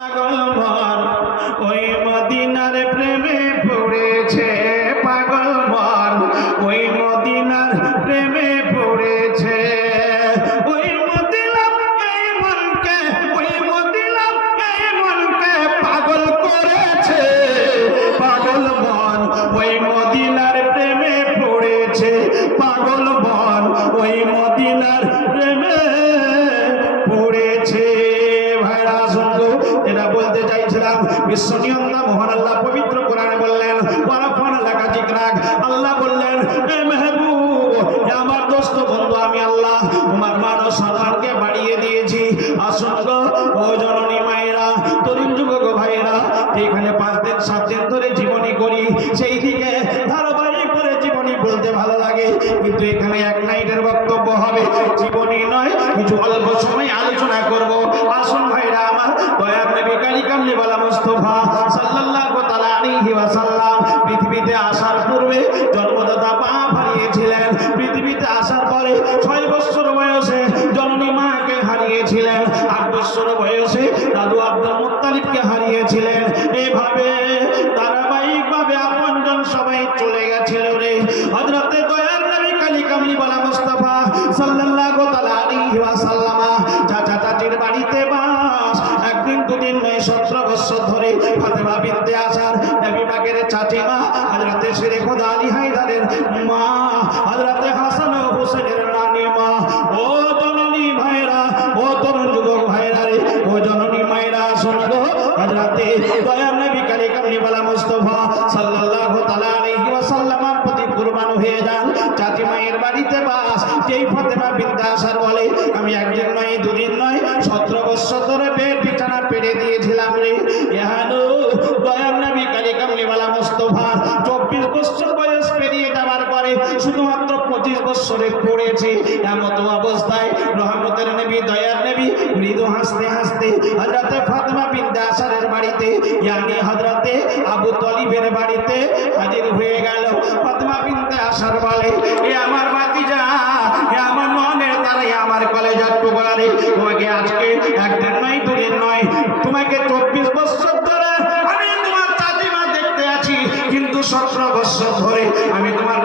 পাগল মন ওই মদিনার প্রেমে পড়েছে, পাগল মন ওই মদিনার প্রেমে পড়েছে। ওই মদিনা এই মনকে, ওই মদিনা এই মনকে পাগল করেছে, পাগল মন ওই মদিনার প্রেমে পড়েছে, পাগল মন ওই মদিনার প্রেমে পড়েছে। এটা বলতে চাইছিলাম, বিশ্বনিয়ন্তা মহান আল্লাহ পবিত্র কোরআনে বললেন, ওয়ারাফান লাকা যিকরাক। আল্লাহ বললেন, হে মেহবুব, হে আমার দোস্ত বন্ধু, আমি আল্লাহ তোমার মান ও সম্মানকে বাড়িয়ে দিয়েছি। আসুন গো ও জননী মায়েরা, তরুণ যুবক ভাইয়েরা, এখানে 5 দিন 7 দিন ধরে জীবনী করি, সেই দিকে ধারাবাহিক করে জীবনী বলতে ভালো লাগে, কিন্তু এখানে এক নাইটের বক্তব্য হবে, জীবনী নয়, কিছু অল্প সময় আলোচনা করব। আসুন ভাইরা আমার, দয়ার নবী কালিকামলিওয়ালা মুস্তাফা সাল্লাল্লাহু তাআলা আলাইহি ওয়াসাল্লাম পৃথিবীতে আসার পূর্বে জন্মদাতা বাপ হারিয়েছিলেন, পৃথিবীতে আসার পরে 6 বছর বয়সে জননী মাকে হারিয়েছিলেন, 8 বছর বয়সে দাদু আব্দুল মুত্তালিবকে হারিয়েছিলেন। এইভাবে ধারাবাহিকভাবে আপনজন সবাই চলে গেছিল রে। হযরতে দয়ার নবী কালিকামলিওয়ালা মুস্তাফা সাল্লাল্লাহু তাআলা আলাইহি ওয়াসাল্লাম চাচা চাচির বাড়িতে বাস। একদিন দুদিন নয়, 17 বছর ধরে ফাতেমা বিনতে আসার নবী পাকের চাচিমা হযরতে শেরে খোদা আলী হায়দারের মা, হযরতে হাসান ও হোসেনের রানী মা। ও জননী ভাইরা, ও তরুণ যুবক ভাইরা রে, ও জননী মায়েরা, শোনো, হযরতে দয়ার নবী কালিকামলিওয়ালা মুস্তাফা সাল্লাল্লাহু তাআলা আলাইহি ওয়াসাল্লামের প্রতি কুরবান হয়ে যান। চাচি মায়ের বাড়িতে বাস। যেই ফাতেমা বিনতে আসার বলে, আমি একদিন নয় দুদিন নয় 17 বছর ধরে পেট বিছানা পেড়ে দিয়েছিলাম রে। এহানো দয়ার নবী কালিকামলিওয়ালা মুস্তাফা 24 বছর বয়স পেরিয়ে যাওয়ার পরে শুধুমাত্র 25 বছরে পড়েছে। এমত অবস্থায় রহমতের নবী দয়ার নবী মৃদু হাসতে হাসতে হযরতে ফাতেমা বিনতে আসারের বাড়িতে, ইয়ানি হযরতে আবু তালিবের বাড়িতে হাজির হয়ে গেল। ফাতেমা বিনতে আসার বলে, এ আমার ভাতিজা, এ আমার মনের তারাই, আমার কলেজার টুকরা রে, তোমাকে আজকে একদিন নয় দুদিন নয়, তোমাকে 24 বছর ধরে আমি তোমার চাচিমা দেখতে আছি, কিন্তু 17 বছর ধরে আমি তোমার